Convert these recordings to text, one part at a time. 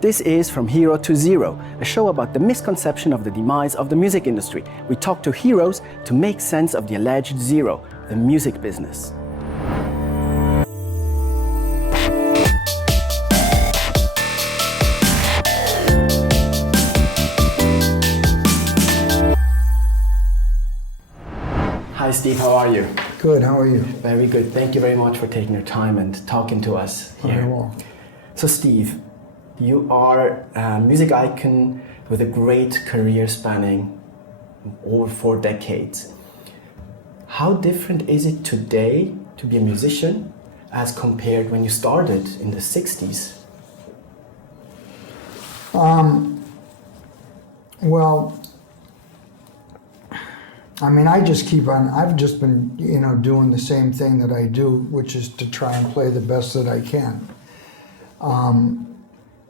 This is From Hero to Zero, a show about the misconception of the demise of the music industry. We talk to heroes to make sense of the alleged zero, the music business. Hi Steve, how are you? Good, how are you? Very good. Thank you very much for taking your time and talking to us here. Very well. So Steve, you are a music icon with a great career spanning over 4 decades. How different is it today to be a musician as compared when you started in the 60s? Well, I mean, I've just been, doing the same thing that I do, which is to try and play the best that I can.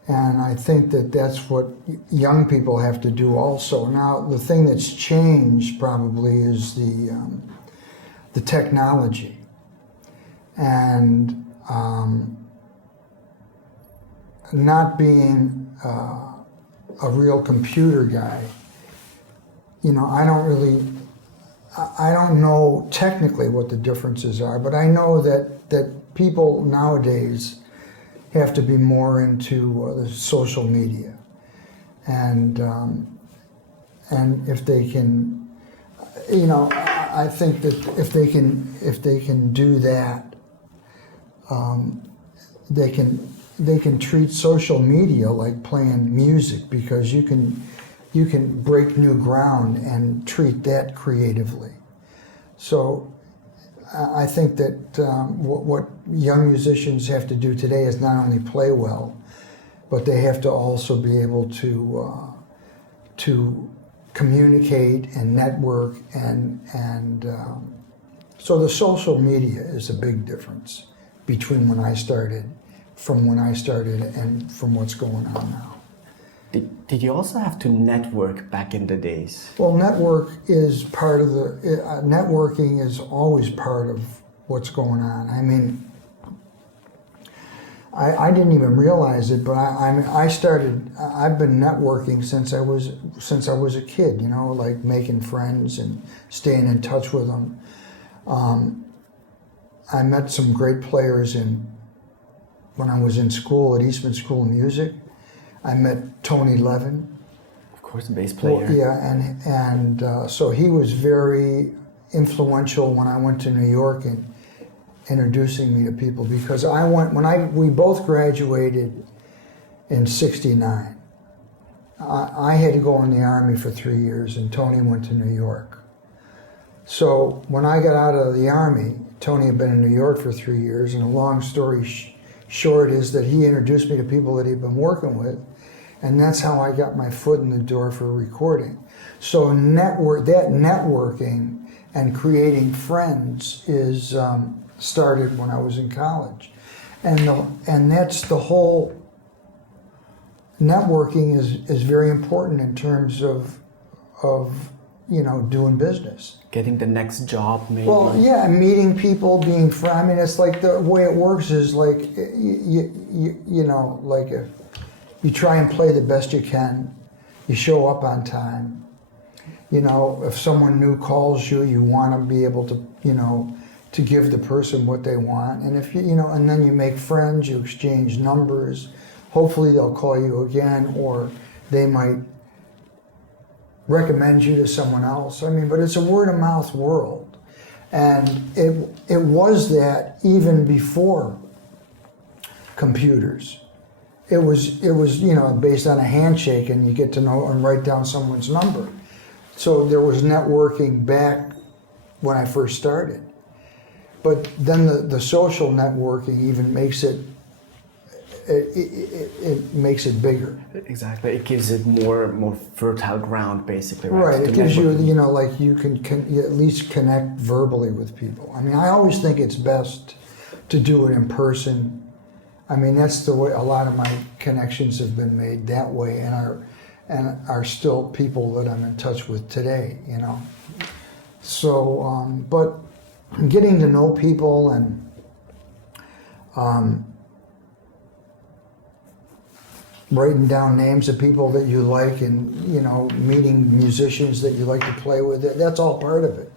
And I think that that's what young people have to do also. Now, the thing that's changed probably is the technology. And not being a real computer guy, I don't know technically what the differences are, but I know that people nowadays have to be more into the social media, and if they can, I think that if they can do that, they can treat social media like playing music, because you can break new ground and treat that creatively. So I think that what young musicians have to do today is not only play well, but they have to also be able to communicate and network, and so the social media is a big difference between when I started and from what's going on now. Did you also have to network back in the days? Well, networking is always part of what's going on. I mean, I didn't even realize it, but I've been networking since I was a kid, like making friends and staying in touch with them. I met some great players when I was in school at Eastman School of Music. I met Tony Levin. Of course, a bass player. Well, yeah, and so he was very influential when I went to New York and introducing me to people, because we both graduated in '69. I had to go in the Army for 3 years, and Tony went to New York. So when I got out of the Army, Tony had been in New York for 3 years, and a long story short is that he introduced me to people that he'd been working with, and that's how I got my foot in the door for recording. So networking and creating friends is started when I was in college, and that's the whole. Networking is very important in terms of doing business. Getting the next job, maybe. Well, yeah, meeting people, being friends. I mean, it's like the way it works is like you try and play the best you can. You show up on time. If someone new calls you, you want to be able to to give the person what they want. And if and then you make friends, you exchange numbers. Hopefully they'll call you again, or they might recommend you to someone else. I mean, but it's a word-of-mouth world. And it was that even before computers. It was based on a handshake, and you get to know and write down someone's number. So there was networking back when I first started. But then the social networking even makes it makes it bigger. Exactly, it gives it more fertile ground, basically. Right, it gives you, you can at least connect verbally with people. I mean, I always think it's best to do it in person. I mean, that's the way a lot of my connections have been made that way, and are still people that I'm in touch with today, So, but getting to know people and writing down names of people that you like, and meeting musicians that you like to play with. That's all part of it.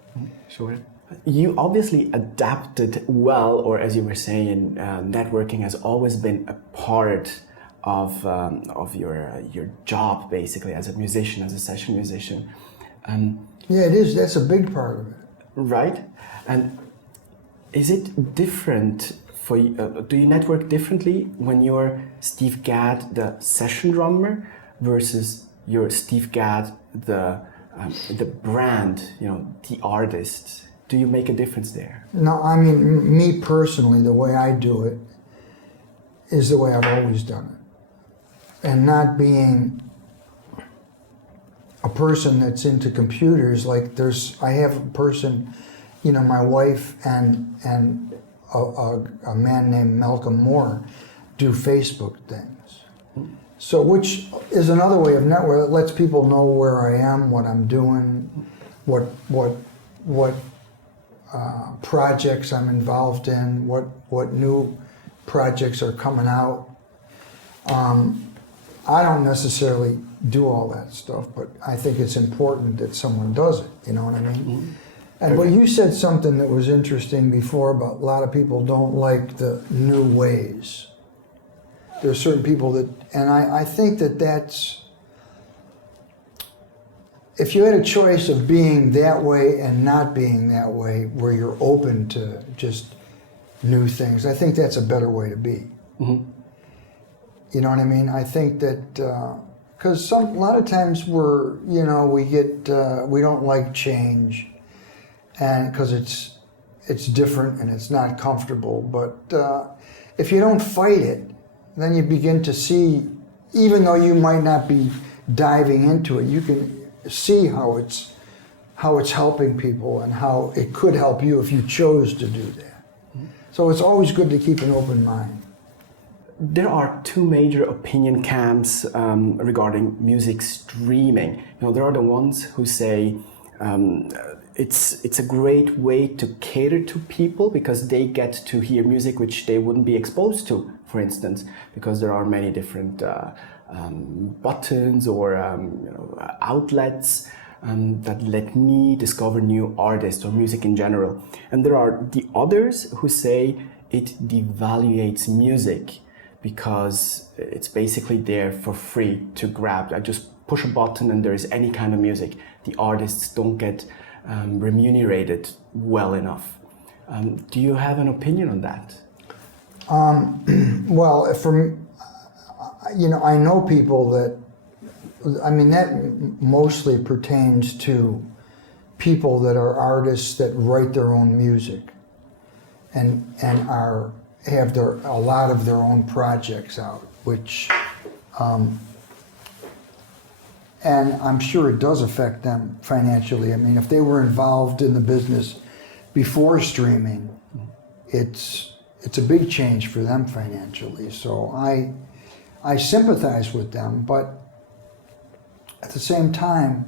Sure. You obviously adapted well, or as you were saying, networking has always been a part of your job, basically, as a musician, as a session musician. Yeah, it is. That's a big part of it. Right? And is it different for you? Do you network differently when you're Steve Gadd, the session drummer, versus you're Steve Gadd, the brand, the artist? Do you make a difference there? No, I mean, me personally, the way I do it is the way I've always done it. And not being a person that's into computers, I have a person, my wife and a man named Malcolm Moore do Facebook things. So, which is another way of networking. It lets people know where I am, what I'm doing, what projects I'm involved in, what new projects are coming out. I don't necessarily do all that stuff, but I think it's important that someone does it, you know what I mean? Mm-hmm. And but you said something that was interesting before about a lot of people don't like the new ways. There are certain people that, and I think that's, if you had a choice of being that way and not being that way, where you're open to just new things, I think that's a better way to be. Mm-hmm. You know what I mean? I think that, because a lot of times we don't like change, and because it's different and it's not comfortable. But if you don't fight it, then you begin to see, even though you might not be diving into it, you can see how it's helping people and how it could help you if you chose to do that. Mm-hmm. So it's always good to keep an open mind. There are two major opinion camps regarding music streaming. There are the ones who say it's a great way to cater to people because they get to hear music which they wouldn't be exposed to, for instance, because there are many different buttons or outlets that let me discover new artists or music in general. And there are the others who say it devaluates music, because it's basically there for free to grab. I just push a button and there is any kind of music. The artists don't get remunerated well enough. Do you have an opinion on that? Well, I know people that, that mostly pertains to people that are artists that write their own music and have a lot of their own projects out, which, and I'm sure it does affect them financially. If they were involved in the business before streaming, it's a big change for them financially. So I sympathize with them, but at the same time,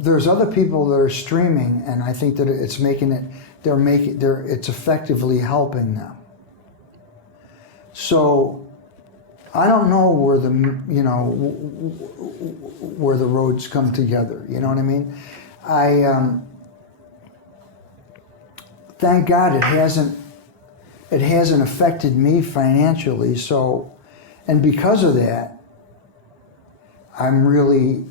there's other people that are streaming, and I think that it's it's effectively helping them. So I don't know where the roads come together. You know what I mean? Thank God it hasn't affected me financially. So, and because of that, I'm really,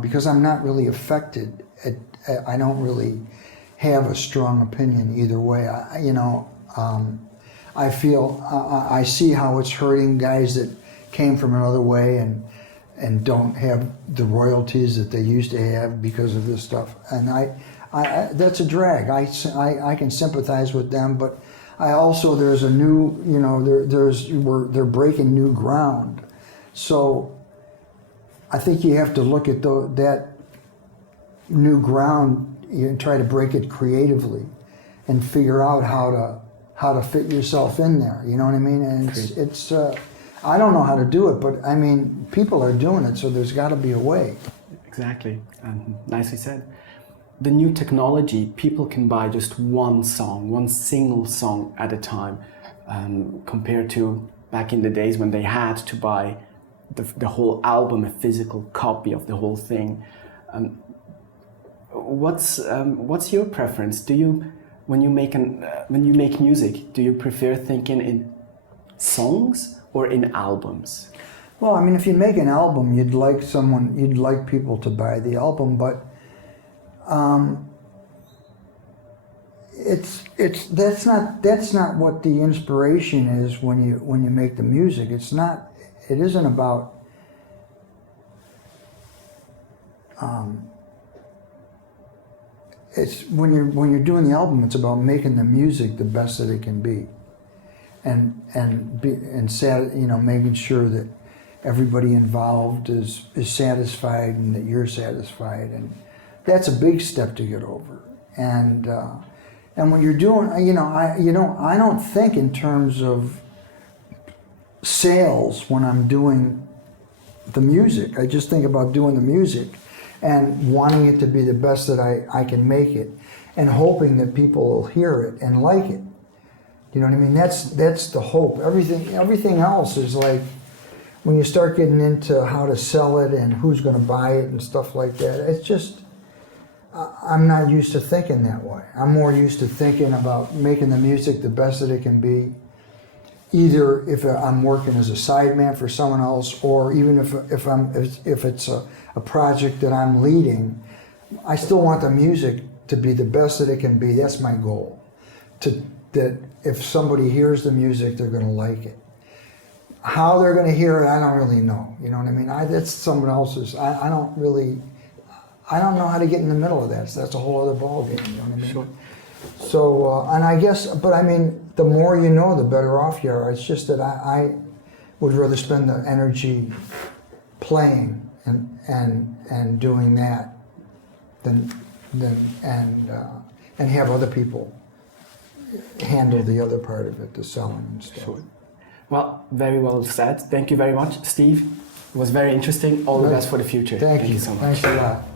because I'm not really affected. I don't really have a strong opinion either way. I feel I see how it's hurting guys that came from another way and don't have the royalties that they used to have because of this stuff. And I that's a drag. I can sympathize with them, but I also, there's a new, they're breaking new ground. So I think you have to look at that new ground and try to break it creatively and figure out how to fit yourself in there. You know what I mean? And it's I don't know how to do it, but people are doing it, so there's got to be a way. Exactly. Nicely said. The new technology, people can buy just one single song at a time, compared to back in the days when they had to buy the whole album, a physical copy of the whole thing. What's your preference? Do you, when you make music, do you prefer thinking in songs or in albums? Well, I mean, if you make an album, you'd like people to buy the album, but that's not what the inspiration is when you make the music. It isn't about it's when you're doing the album, it's about making the music the best that it can be, and making sure that everybody involved is satisfied and that you're satisfied, and that's a big step to get over. And when you're doing, I don't think in terms of sales when I'm doing the music. I just think about doing the music and wanting it to be the best that I can make it, and hoping that people will hear it and like it. You know what I mean? That's the hope. Everything else is like, when you start getting into how to sell it and who's going to buy it and stuff like that, it's just, I'm not used to thinking that way. I'm more used to thinking about making the music the best that it can be, either if I'm working as a sideman for someone else, or even if it's a project that I'm leading, I still want the music to be the best that it can be. That's my goal. That if somebody hears the music, they're going to like it. How they're going to hear it, I don't really know. You know what I mean? That's someone else's. I don't know how to get in the middle of that. So that's a whole other ballgame. You know what I mean? Sure. So, and I guess, but I mean, the more you know, the better off you are. It's just that I would rather spend the energy playing and doing that than have other people handle the other part of it, the selling and stuff. Sure. Well, very well said. Thank you very much, Steve. It was very interesting. All the best for the future. Thank you so much. Thanks a lot.